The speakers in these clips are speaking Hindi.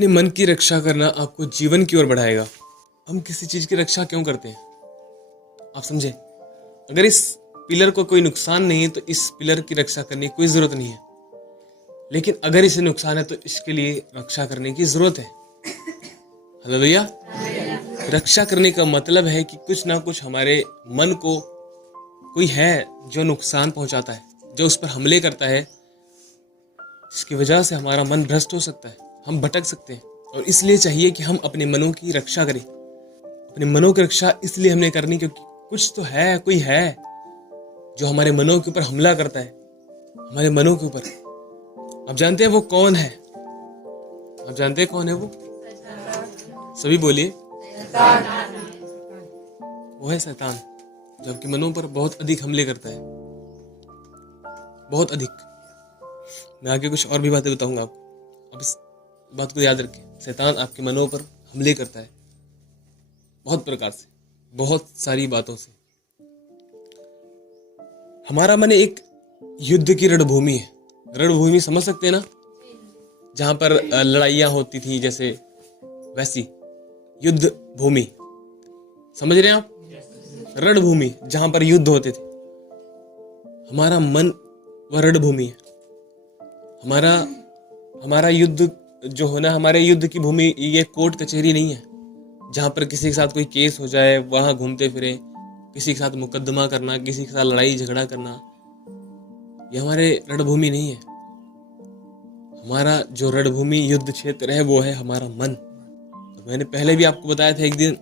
अपने मन की रक्षा करना आपको जीवन की ओर बढ़ाएगा। हम किसी चीज की रक्षा क्यों करते हैं, आप समझे? अगर इस पिलर को कोई नुकसान नहीं है तो इस पिलर की रक्षा करने की कोई जरूरत नहीं है, लेकिन अगर इसे नुकसान है तो इसके लिए रक्षा करने की जरूरत है। हालेलुया। रक्षा करने का मतलब है कि कुछ ना कुछ हमारे मन को कोई है जो नुकसान पहुंचाता है, जो उस पर हमले करता है, जिसकी वजह से हमारा मन भ्रष्ट हो सकता है, हम भटक सकते हैं। और इसलिए चाहिए कि हम अपने मनों की रक्षा करें। अपने मनों की रक्षा इसलिए हमने करनी क्योंकि कुछ तो है, कोई है जो हमारे मनों के ऊपर हमला करता है, हमारे मनों के ऊपर। आप जानते हैं वो कौन है? आप जानते हैं कौन है वो? सभी बोलिए। वो है शैतान, जो आपके मनों पर बहुत अधिक हमले करता है, बहुत अधिक। मैं आगे कुछ और भी बातें बताऊंगा आपको, अब इस बात को याद रखें। शैतान आपके मनों पर हमले करता है बहुत प्रकार से, बहुत सारी बातों से। हमारा मन एक युद्ध की रणभूमि है। रणभूमि समझ सकते हैं ना, जहां पर लड़ाइयां होती थी, जैसे वैसी युद्ध भूमि, समझ रहे हैं आप? रणभूमि जहां पर युद्ध होते थे। हमारा मन वह रणभूमि है। हमारा युद्ध जो होना, हमारे युद्ध की भूमि ये कोर्ट कचहरी नहीं है जहां पर किसी के साथ कोई केस हो जाए वहां घूमते फिरे, किसी के साथ मुकदमा करना, किसी के साथ लड़ाई झगड़ा करना। ये हमारे रणभूमि नहीं है। हमारा जो रणभूमि युद्ध क्षेत्र है वो है हमारा मन। तो मैंने पहले भी आपको बताया था एक दिन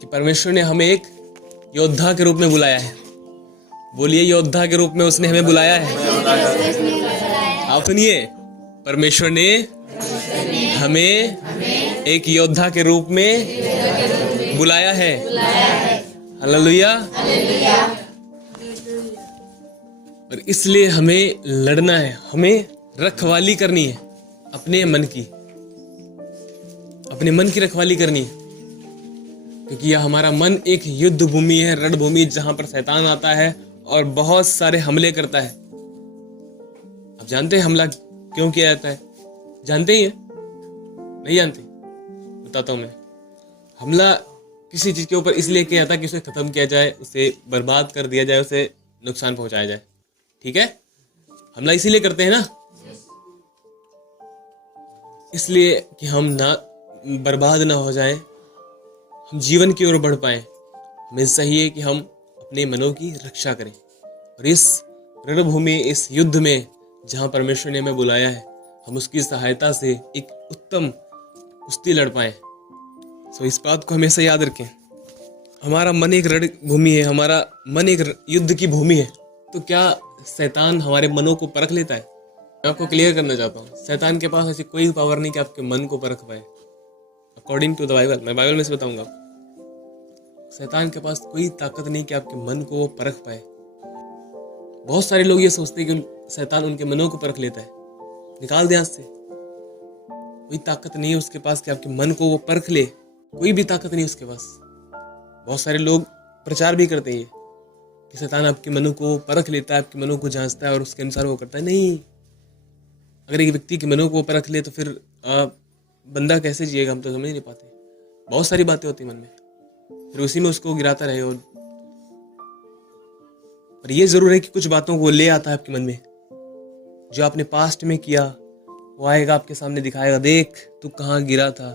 कि परमेश्वर ने हमें एक योद्धा के रूप में बुलाया है। बोलिए, योद्धा के रूप में उसने हमें बुलाया है। आप सुनिए, परमेश्वर ने हमें एक योद्धा के रूप में बुलाया है। हालेलुया। और इसलिए हमें लड़ना है, हमें रखवाली करनी है अपने मन की, अपने मन की रखवाली करनी है, क्योंकि यह हमारा मन एक युद्ध भूमि है, रणभूमि, जहां पर शैतान आता है और बहुत सारे हमले करता है। आप जानते हैं हमला क्यों किया जाता है? जानते ही हैं? नहीं जानते? बताता हूं मैं। हमला किसी चीज के ऊपर इसलिए किया जाता है कि उसे खत्म किया जाए, उसे बर्बाद कर दिया जाए, उसे नुकसान पहुंचाया जाए। ठीक है? हमला इसीलिए करते हैं ना, इसलिए कि हम ना बर्बाद ना हो जाएं, हम जीवन की ओर बढ़ पाए। हमें चाहिए कि हम अपने मनों की रक्षा करें और इस रणभूमि, इस युद्ध में जहां परमेश्वर ने हमें बुलाया है, हम उसकी सहायता से एक उत्तम कुश्ती लड़ पाए। सो इस बात को हमेशा याद रखें। हमारा मन एक रणभूमि है, हमारा मन एक युद्ध की भूमि है। तो क्या शैतान हमारे मनों को परख लेता है? मैं आपको क्लियर करना चाहता हूँ, शैतान के पास ऐसी कोई पावर नहीं कि आपके मन को परख पाए। अकॉर्डिंग टू द बाइबल, मैं बाइबल में से बताऊंगा आपको, शैतान के पास कोई ताकत नहीं कि आपके मन को वो परख पाए। बहुत सारे लोग ये सोचते हैं कि शैतान उनके मनों को परख लेता है। निकाल दे हाथ से। कोई ताकत नहीं है उसके पास कि आपके मन को वो परख ले, कोई भी ताकत नहीं उसके पास। बहुत सारे लोग प्रचार भी करते हैं कि शैतान आपके मनों को परख लेता है, आपके मनों को जांचता है और उसके अनुसार वो करता है। नहीं, अगर एक व्यक्ति के मनों को परख ले तो फिर बंदा कैसे जिएगा, हम तो समझ नहीं पाते। बहुत सारी बातें होती मन में, फिर उसी में उसको गिराता रहे। और ये जरूर है कि कुछ बातों को ले आता है आपके मन में, जो आपने पास्ट में किया वो आएगा आपके सामने, दिखाएगा, देख तू कहाँ गिरा था,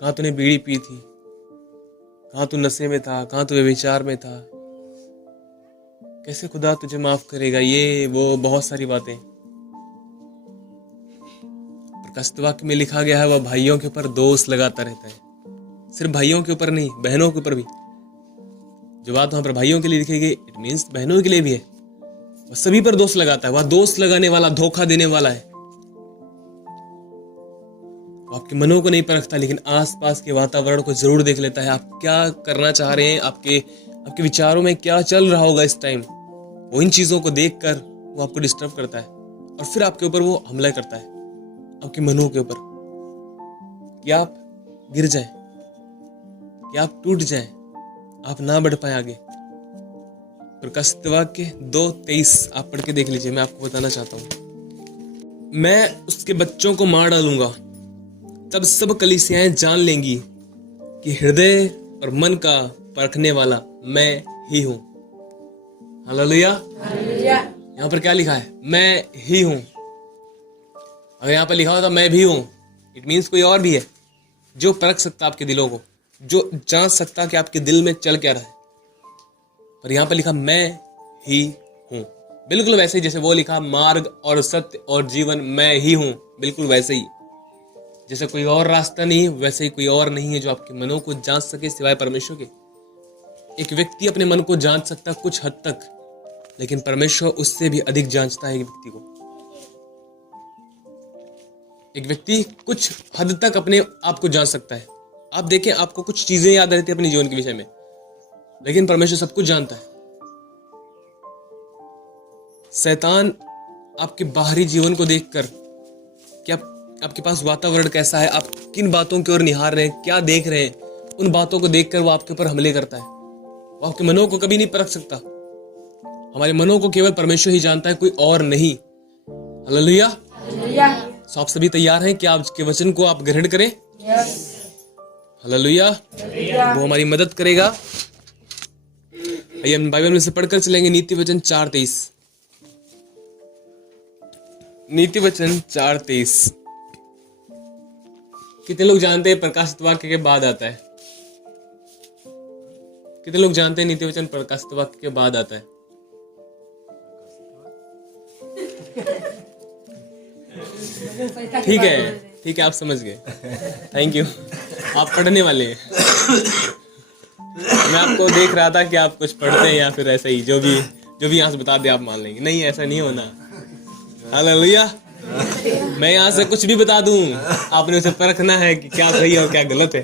कहाँ तूने बीड़ी पी थी, कहाँ तू नशे में था, कहाँ तू व्यभिचार में था, कैसे खुदा तुझे माफ करेगा, ये वो बहुत सारी बातें। प्रकाशित वाक्य में लिखा गया है वह भाइयों के ऊपर दोष लगाता रहता है। सिर्फ भाइयों के ऊपर नहीं, बहनों के ऊपर भी। जो बात वहां पर भाइयों के लिए लिखी गई, इट मीन्स बहनों के लिए भी है। वह सभी पर दोष लगाता है। वह दोष लगाने वाला, धोखा देने वाला है। वो आपके मनों को नहीं परखता, लेकिन आसपास के वातावरण को जरूर देख लेता है। आप क्या करना चाह रहे हैं, आपके विचारों में क्या चल रहा होगा इस टाइम, वो इन चीजों को देखकर वो आपको डिस्टर्ब करता है और फिर आपके ऊपर वो हमला करता है, आपके मनों के ऊपर, कि आप गिर जाएं, कि आप टूट जाएं, आप ना बढ़ पाए आगे। प्रकाशित वाक्य 2:23 आप पढ़ के देख लीजिए, मैं आपको बताना चाहता हूँ। मैं उसके बच्चों को मार डालूंगा, तब सब कलीसियाएं जान लेंगी कि हृदय और मन का परखने वाला मैं ही हूं। हालेलुया। यहाँ पर क्या लिखा है? मैं ही हूं। अगर यहाँ पर लिखा होता मैं भी हूं, इट मीन्स कोई और भी है जो परख सकता आपके दिलों को, जो जांच सकता कि आपके दिल में चल क्या रहा है। पर यहाँ पर लिखा मैं ही हूं, बिल्कुल वैसे ही जैसे वो लिखा मार्ग और सत्य और जीवन मैं ही हूं, बिल्कुल वैसे ही जैसे कोई और रास्ता नहीं, वैसे ही कोई और नहीं है जो आपके मनों को जांच सके सिवाय परमेश्वर के। एक व्यक्ति अपने मन को जांच सकता कुछ हद तक, लेकिन परमेश्वर उससे भी अधिक जांचता है एक व्यक्ति को। एक व्यक्ति कुछ हद तक अपने आप को जांच सकता है। आप देखें, आपको कुछ चीजें याद रहती है अपने जीवन के विषय में, लेकिन परमेश्वर सब कुछ जानता है। शैतान आपके बाहरी जीवन को देखकर, क्या आपके पास वातावरण कैसा है, आप किन बातों की ओर निहार रहे हैं, क्या देख रहे हैं, उन बातों को देखकर वो आपके ऊपर हमले करता है। वो आपके मनों को कभी नहीं परख सकता। हमारे मनों को केवल परमेश्वर ही जानता है, कोई और नहीं। हालेलुया। सो आप सभी तैयार हैं कि आज के वचन को आप ग्रहण करें? हालेलुया। वो हमारी मदद करेगा। आइए हम बाइबल में से पढ़कर चलेंगे नीति वचन 4:23। नीति वचन 4:23। कितने लोग जानते हैं प्रकाशित वाक्य के बाद आता है? कितने लोग जानते हैं नीति वचन प्रकाशित वाक्य के बाद आता है? ठीक है, आप समझ गए। थैंक यू, आप पढ़ने वाले हैं। मैं आपको देख रहा था कि आप कुछ पढ़ते हैं या फिर ऐसा ही जो भी यहाँ से बता दे आप मान लेंगे। नहीं, ऐसा नहीं होना। हालेलुया। मैं यहाँ से कुछ भी बता दूं, आपने उसे परखना है कि क्या सही और क्या गलत है।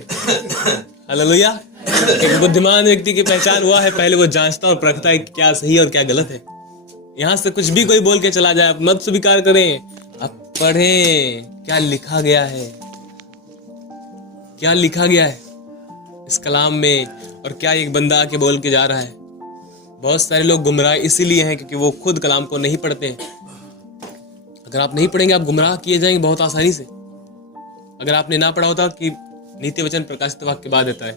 हालेलुया। एक बुद्धिमान व्यक्ति की पहचान हुआ है, पहले वो जांचता और परखता है कि क्या सही और क्या गलत है। यहाँ से कुछ भी कोई बोल के चला जाए, आप मत स्वीकार करें, आप पढ़ें क्या लिखा गया है, क्या लिखा गया है इस कलाम में, और क्या एक बंदा आके बोल के जा रहा है। बहुत सारे लोग गुमराह इसीलिए हैं क्योंकि वो खुद कलाम को नहीं पढ़ते हैं। अगर आप नहीं पढ़ेंगे, आप गुमराह किए जाएंगे बहुत आसानी से। अगर आपने ना पढ़ा होता कि नीति वचन प्रकाशित वाक्य के बाद आता है,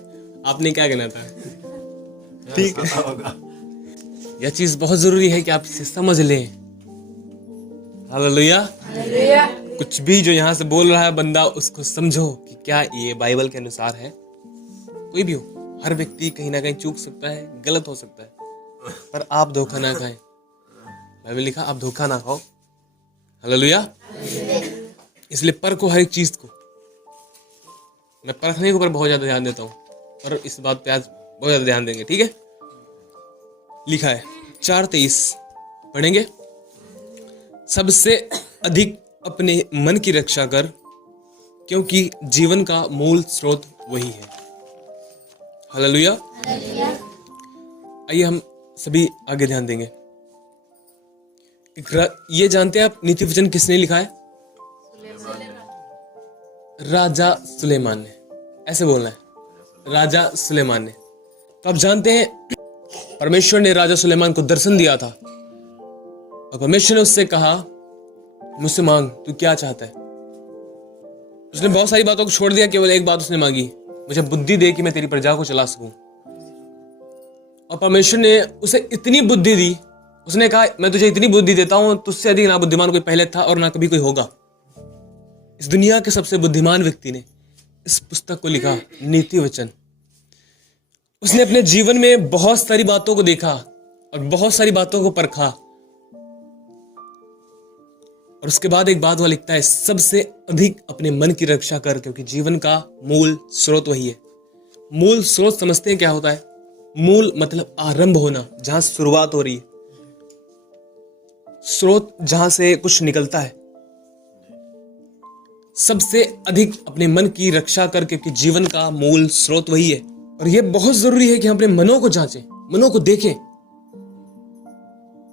आपने क्या कहना था? ठीक है, यह चीज बहुत जरूरी है कि आप इसे समझ लें। हालेलुया। कुछ भी जो यहाँ से बोल रहा है बंदा, उसको समझो कि क्या ये बाइबल के अनुसार है। कोई भी हो, हर व्यक्ति कहीं ना कहीं चूक सकता है, गलत हो सकता है, पर आप धोखा ना खाएं। बाइबल लिखा आप धोखा ना खाओ। हालेलुया। इसलिए परखो हर एक चीज को। मैं परखने के ऊपर बहुत ज्यादा ध्यान देता हूँ और इस बात पे आज बहुत ज्यादा ध्यान देंगे। ठीक है, लिखा है 4:23 पढ़ेंगे। सबसे अधिक अपने मन की रक्षा कर, क्योंकि जीवन का मूल स्रोत वही है। हालेलुया। आइए हम सभी आगे ध्यान देंगे। ये जानते हैं आप नीति वचन किसने लिखा है? राजा सुलेमान ने। ऐसे बोलना है, राजा सुलेमान ने। तो आप जानते हैं परमेश्वर ने राजा सुलेमान को दर्शन दिया था और परमेश्वर ने उससे कहा, मुझसे मांग, तू क्या चाहता है। उसने बहुत सारी बातों को छोड़ दिया, केवल एक बात उसने मांगी, मुझे बुद्धि दे कि मैं तेरी प्रजा को चला सकूं। और परमेश्वर ने उसे इतनी बुद्धि दी, उसने कहा मैं तुझे इतनी बुद्धि देता हूं, तुझसे अधिक ना बुद्धिमान कोई पहले था और ना कभी कोई होगा। इस दुनिया के सबसे बुद्धिमान व्यक्ति ने इस पुस्तक को लिखा, नीति वचन। उसने अपने जीवन में बहुत सारी बातों को देखा और बहुत सारी बातों को परखा, और उसके बाद एक बात वह लिखता है, सबसे अधिक अपने मन की रक्षा कर, क्योंकि जीवन का मूल स्रोत वही है। मूल स्रोत समझते हैं क्या होता है? मूल मतलब आरंभ होना, जहां शुरुआत हो रही है, स्रोत जहां से कुछ निकलता है। सबसे अधिक अपने मन की रक्षा कर, क्योंकि जीवन का मूल स्रोत वही है। और यह बहुत जरूरी है कि हम अपने मनों को जांचें, मनों को देखें।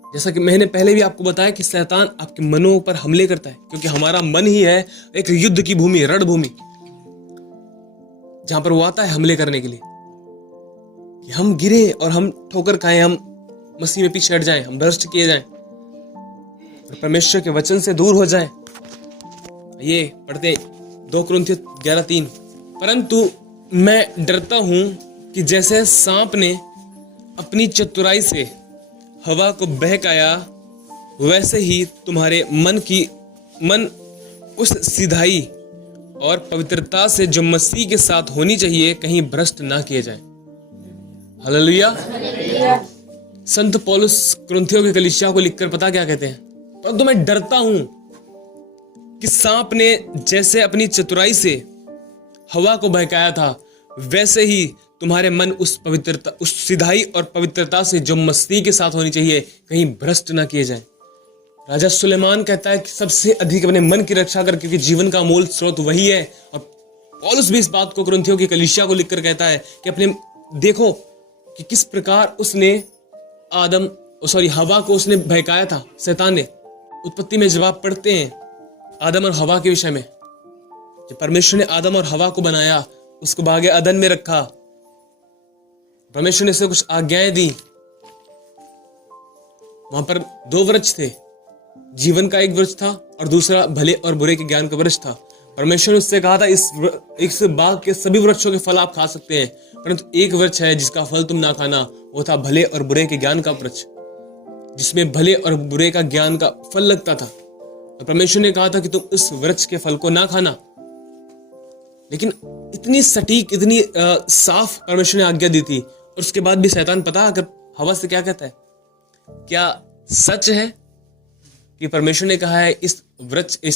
जैसा कि मैंने पहले भी आपको बताया कि शैतान आपके मनों पर हमले करता है, क्योंकि हमारा मन ही है एक युद्ध की भूमि, रणभूमि, जहां पर वो आता है हमले करने के लिए कि हम गिरे और हम ठोकर खाएं, हम मसीह में पीछे हट जाएं, हम भ्रष्ट किए जाएं और परमेश्वर के वचन से दूर हो जाएं। ये पढ़ते हैं 2 कुरिन्थियों 11:3। परंतु मैं डरता हूं कि जैसे सांप ने अपनी चतुराई से हवा को बहकाया, वैसे ही तुम्हारे मन उस सिधाई और पवित्रता से जो मसीह के साथ होनी चाहिए कहीं भ्रष्ट ना किए जाए। हालेलुया। संत पौलुस कुरिन्थियों की कलीसिया को लिखकर पता क्या कहते हैं? परंतु मैं डरता हूं कि सांप ने जैसे अपनी चतुराई से हवा को बहकाया था, वैसे ही तुम्हारे मन उस सिधाई और पवित्रता से जो मसीह के साथ होनी चाहिए कहीं भ्रष्ट ना किए जाए। राजा सुलेमान कहता है कि सबसे अधिक अपने मन की रक्षा कर, क्योंकि जीवन का मूल स्रोत वही है। और पौलुस भी इस बात को कुरिन्थियों की कलीसिया को लिखकर कहता है कि अपने देखो कि किस प्रकार उसने हवा को उसने बहकाया था, शैतान ने। उत्पत्ति में जब आप पढ़ते हैं आदम और हवा के विषय में, जब परमेश्वर ने आदम और हवा को बनाया, उसको बागे अदन में रखा, परमेश्वर ने उसे कुछ आज्ञाएं दी। वहां पर 2 वृक्ष थे, जीवन का एक वृक्ष था और दूसरा भले और बुरे के ज्ञान का वृक्ष था। परमेश्वर ने उससे कहा था इस बाग के सभी वृक्षों के फल आप खा सकते हैं, परंतु एक वृक्ष है जिसका फल तुम ना खाना, वो था भले और बुरे के ज्ञान का वृक्ष, जिसमें भले और बुरे का ज्ञान का फल लगता था। और परमेश्वर ने कहा था कि तुम इस वृक्ष के फल को ना खाना। लेकिन इतनी सटीक, इतनी साफ परमेश्वर ने आज्ञा दी थी, और उसके बाद भी शैतान पता अगर हवा से क्या कहता है? क्या सच है कि परमेश्वर ने कहा है इस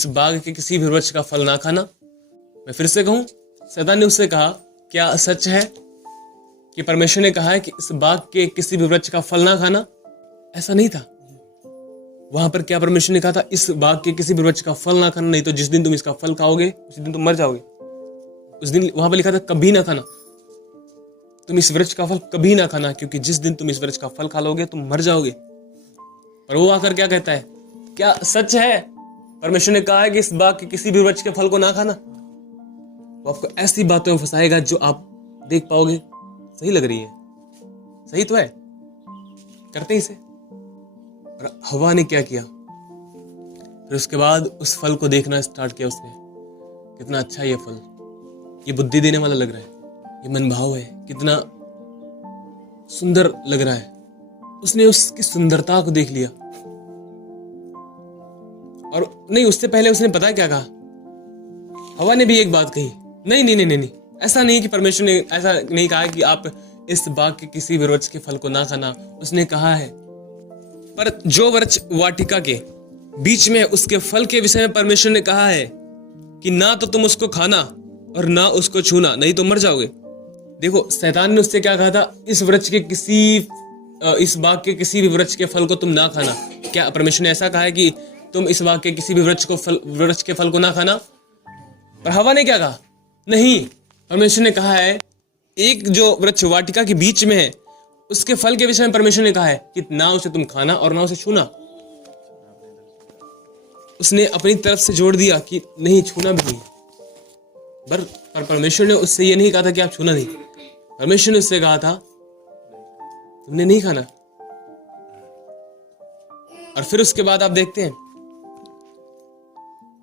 बाग के किसी भी वृक्ष का फल ना खाना? मैं फिर से कहूं, शैतान ने उससे कहा क्या सच है कि परमेश्वर ने कहा है कि इस बाग के किसी भी वृक्ष का फल ना खाना? ऐसा नहीं था। वहां पर क्या परमेश्वर ने कहा था इस बाग के किसी भी वृक्ष का फल ना खाना, नहीं तो जिस दिन तुम इसका फल खाओगे उसी दिन तुम मर जाओगे। उस दिन वहां पर लिखा था कभी ना खाना, तुम इस वृक्ष का फल कभी ना खाना, क्योंकि जिस दिन तुम इस वृक्ष का फल खा लोगे तुम मर जाओगे। और वो आकर क्या कहता है? क्या सच है परमेश्वर ने कहा है कि इस बाग के किसी भी वृक्ष के फल को ना खाना? वो आपको ऐसी बातों में फंसाएगा जो आप देख पाओगे सही लग रही है, सही तो है, करते ही से। और हवा ने क्या किया? फिर उसके बाद उस फल को देखना स्टार्ट किया उसने, कितना अच्छा ये फल, ये बुद्धि देने वाला लग रहा है, ये मन भाव है, कितना सुंदर लग रहा है। उसने उसकी सुंदरता को देख लिया। और नहीं, उससे पहले उसने पता क्या कहा? हवा ने भी एक बात कही, नहीं, ऐसा नहीं कि परमेश्वर ने ऐसा नहीं कहा कि आप इस बाग के किसी भी वृक्ष के फल को ना खाना। उसने कहा है पर जो वृक्ष वाटिका के बीच में उसके फल के विषय में परमेश्वर ने कहा है कि ना तो तुम उसको खाना और ना उसको छूना, नहीं तो मर जाओगे। देखो, शैतान ने उससे क्या कहा था? इस बाग के किसी भी वृक्ष के फल को तुम ना खाना। क्या परमेश्वर ने ऐसा कहा है कि तुम इस बाग के किसी भी वृक्ष के फल को ना खाना? पर हवा ने क्या कहा? नहीं, परमेश्वर ने कहा है एक जो वृक्ष वाटिका के बीच में है उसके फल के विषय में परमेश्वर ने कहा है कि ना उसे तुम खाना और ना उसे छूना। उसने अपनी तरफ से जोड़ दिया कि नहीं, छूना भी नहीं। पर परमेश्वर ने उससे ये नहीं कहा था कि आप छूना नहीं। परमेश्वर ने उससे कहा था तुमने नहीं खाना। और फिर उसके बाद आप देखते हैं,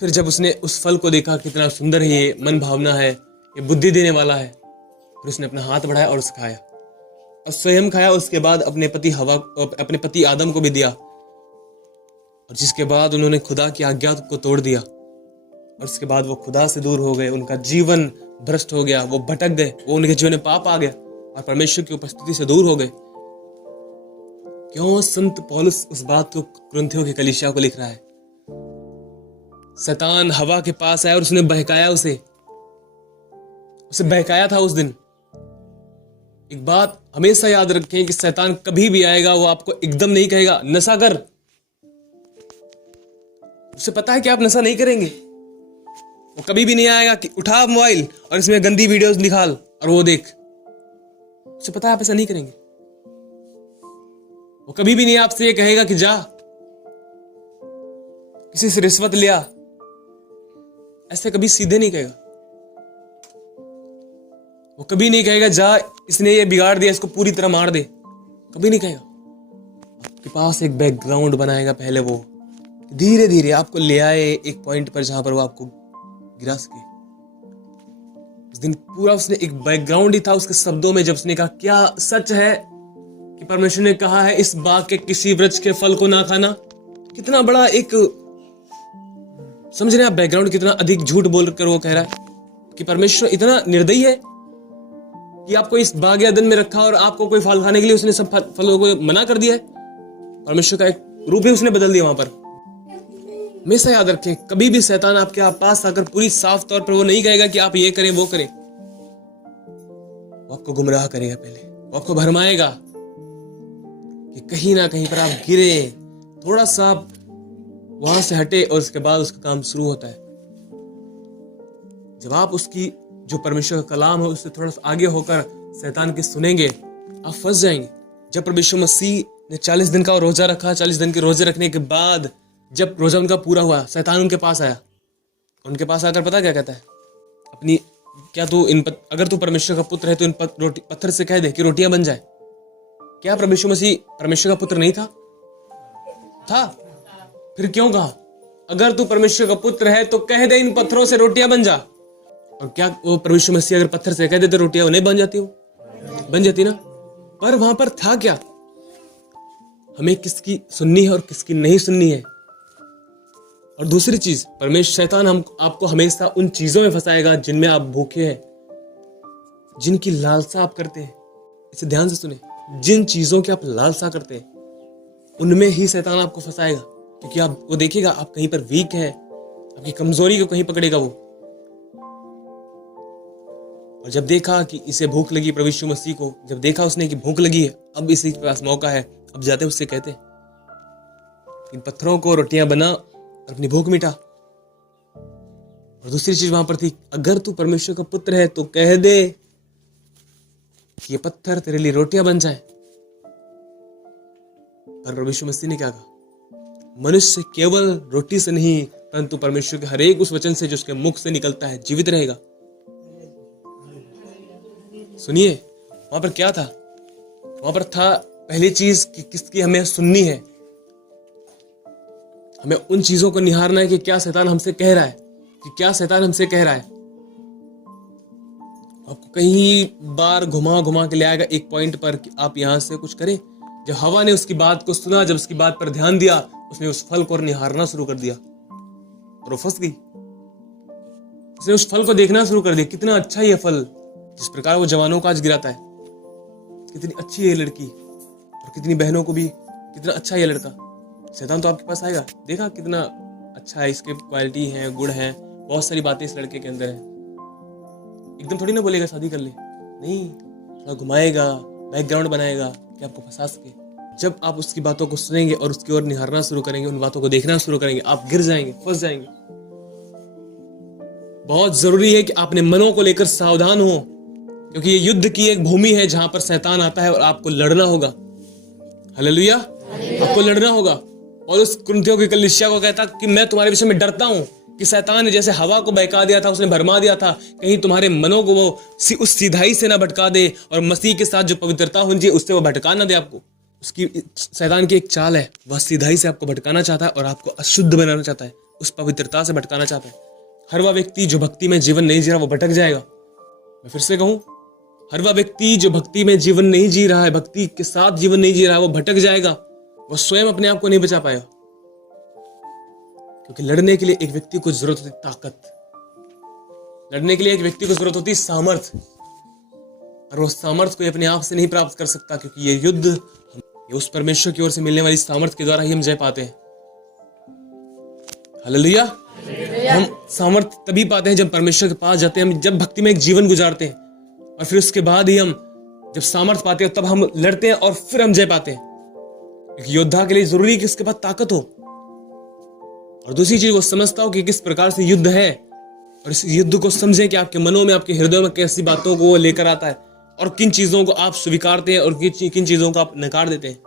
फिर जब उसने उस फल को देखा कितना सुंदर है, ये मन भावना है, ये बुद्धि देने वाला है, फिर उसने अपना हाथ बढ़ाया और उसे खाया और स्वयं खाया। उसके बाद अपने पति आदम को भी दिया, और जिसके बाद उन्होंने खुदा की आज्ञा को तोड़ दिया, और उसके बाद वो खुदा से दूर हो गए, उनका जीवन भ्रष्ट हो गया, वो भटक गए, वो उनके जीवन में पाप आ गया और परमेश्वर की उपस्थिति से दूर हो गए। क्यों संत पौलुस उस बात को कुरिन्थियों की कलीसिया को लिख रहा है? शैतान हवा के पास आया और उसने बहकाया, उसे बहकाया था उस दिन। एक बात हमेशा याद रखें कि शैतान कभी भी आएगा, वो आपको एकदम नहीं कहेगा नशा कर। उसे पता है कि आप नशा नहीं करेंगे। वो कभी भी नहीं आएगा कि उठा मोबाइल और इसमें गंदी वीडियोस निकाल और वो देख। उसे पता है आप ऐसा नहीं करेंगे। वो कभी भी नहीं आपसे ये कहेगा कि जा किसी से रिश्वत लिया, ऐसे कभी सीधे नहीं कहेगा। वो कभी नहीं कहेगा जा इसने ये बिगाड़ दिया, इसको पूरी तरह मार दे, कभी नहीं कहेगा। आपके पास एक बैकग्राउंड बनाएगा, पहले वो धीरे धीरे आपको ले आए एक पॉइंट पर जहां पर वो आपको गिरा सके। उस दिन पूरा उसने एक बैकग्राउंड ही था उसके शब्दों में, जब उसने कहा क्या सच है कि परमेश्वर ने कहा है इस बाग के किसी वृक्ष के फल को ना खाना। कितना बड़ा एक, समझ रहे हैं आप बैकग्राउंड, कितना अधिक झूठ बोलकर वो कह रहा है कि परमेश्वर इतना निर्दयी है कि आपको इस बाग अदन में रखा और आपको कोई फल खाने के लिए उसने सब फलों को मना कर दिया है। परमेश्वर का एक रूप ही उसने बदल दिया वहां पर। हमेशा याद रखें, कभी भी शैतान आपके पास आकर पूरी साफ तौर पर वो नहीं कहेगा कि आप ये करें वो करें। वो आपको गुमराह करेगा, पहले वो आपको भरमाएगा कि कहीं ना कहीं पर आप गिरे, थोड़ा सा आप वहां से हटे और उसके बाद उसका काम शुरू होता है। जब आप उसकी जो परमेश्वर का कलाम है उससे थोड़ा सा आगे होकर शैतान की सुनेंगे, आप फंस जाएंगे। जब परमेश्वर मसीह ने 40 दिन का रोजा रखा, 40 दिन के रोजे रखने के बाद जब रोजा उनका पूरा हुआ, शैतान उनके पास आया। उनके पास आकर पता क्या कहता है, अपनी क्या तू अगर तू परमेश्वर का पुत्र है तो इन पत्थर से कह दे कि रोटियां बन जाए। क्या परमेश्वर मसीह परमेश्वर का पुत्र नहीं था? फिर क्यों कहा अगर तू परमेश्वर का पुत्र है तो कह दे इन पत्थरों से रोटियां बन जा। और क्या वो परमेश्वर मसीह अगर पत्थर से कह देते रोटियां नहीं बन जाती? बन जाती ना। पर वहां पर था क्या, हमें किसकी सुननी है और किसकी नहीं सुननी है। और दूसरी चीज, परमेश्वर शैतान आपको हमेशा उन चीजों में फंसाएगा जिनमें आप भूखे हैं, जिनकी लालसा आप करते हैं। इसे ध्यान से सुने, जिन चीजों की आप लालसा करते हैं उनमें ही शैतान आपको फंसाएगा, क्योंकि आप वो देखेगा आप कहीं पर वीक है, आपकी कमजोरी को कहीं पकड़ेगा वो। और जब देखा कि इसे भूख लगी, प्रभु यीशु मसीह को जब देखा उसने कि भूख लगी है, अब इसी के पास मौका है, अब जाते उससे कहते इन पत्थरों को रोटियां बना और अपनी भूख मिटा। और दूसरी चीज वहां पर थी, अगर तू परमेश्वर का पुत्र है तो कह दे कि ये पत्थर तेरे लिए रोटियां बन जाए। पर प्रभु यीशु मसीह ने क्या कहा, मनुष्य केवल रोटी से नहीं परंतु परमेश्वर के हर एक उस वचन से जो उसके मुख से निकलता है जीवित रहेगा। सुनिए, वहां पर क्या था, वहां पर था पहली चीज कि किसकी हमें सुननी है। हमें उन चीजों को निहारना है कि क्या शैतान हमसे कह रहा है, कि क्या शैतान हमसे कह रहा है। आपको कई बार घुमा घुमा के ले आएगा एक पॉइंट पर कि आप यहां से कुछ करें। जब हवा ने उसकी बात को सुना, जब उसकी बात पर ध्यान दिया, उसने उस फल को निहारना शुरू कर दिया और वो फंस गई। उसने उस फल को देखना शुरू कर दिया, कितना अच्छा ये फल, जिस प्रकार वो जवानों को आज गिराता है, कितनी अच्छी है ये लड़की और कितनी बहनों को भी कितना अच्छा है ये लड़का। शैतान तो आपके पास आएगा, देखा कितना अच्छा है, इसके क्वालिटी है, गुण है, बहुत सारी बातें इस लड़के के अंदर है। एकदम थोड़ी ना बोलेगा शादी कर ले, नहीं, थोड़ा घुमाएगा, बैकग्राउंड बनाएगा कि आपको फंसा सके। जब आप उसकी बातों को सुनेंगे और उसकी ओर निहारना शुरू करेंगे, उन बातों को देखना शुरू करेंगे, आप गिर जाएंगे, फंस जाएंगे। बहुत जरूरी है कि आपने मनों को लेकर सावधान हो, क्योंकि ये युद्ध की एक भूमि है जहां पर शैतान आता है और आपको लड़ना होगा। हालेलुया, आपको लड़ना होगा। और उस कुरिन्थियों की कलीसिया को कहता कि मैं तुम्हारे विषय में डरता हूं कि शैतान ने जैसे हवा को बहका दिया था, उसने भरमा दिया था, कहीं तुम्हारे मनों को वो उस सीधाई से ना भटका दे और मसीह के साथ जो पवित्रता होनी चाहिए उससे वो भटका ना दे आपको। उसकी शैतान की एक चाल है, वह सीधाई से आपको भटकाना चाहता है और आपको अशुद्ध बनाना चाहता है, उस पवित्रता से भटकाना चाहता है। हर वह व्यक्ति जो भक्ति में जीवन नहीं जी रहा वो भटक जाएगा। मैं फिर से कहूं, हर वह व्यक्ति जो भक्ति में जीवन नहीं जी रहा है, भक्ति के साथ जीवन नहीं जी रहा है, वो भटक जाएगा, वो स्वयं अपने आप को नहीं बचा पाएगा। क्योंकि लड़ने के लिए एक व्यक्ति को जरूरत होती ताकत, लड़ने के लिए एक व्यक्ति को जरूरत होती सामर्थ्य, और वो सामर्थ्य कोई अपने आप से नहीं प्राप्त कर सकता, क्योंकि ये युद्ध ये उस परमेश्वर की ओर से मिलने वाली सामर्थ्य के द्वारा ही हम जय पाते हैं। हालेलुया। हम सामर्थ्य तभी पाते हैं जब परमेश्वर के पास जाते हैं, हम जब भक्ति में एक जीवन गुजारते हैं, और फिर उसके बाद ही हम जब सामर्थ्य पाते हैं तब हम लड़ते हैं और फिर हम जय पाते हैं। एक योद्धा के लिए जरूरी है कि उसके पास ताकत हो, और दूसरी चीज वो समझता हो कि किस प्रकार से युद्ध है, और इस युद्ध को समझे कि आपके मनों में, आपके हृदय में कैसी बातों को वो लेकर आता है और किन चीजों को आप स्वीकारते हैं और किन चीजों को आप नकार देते हैं।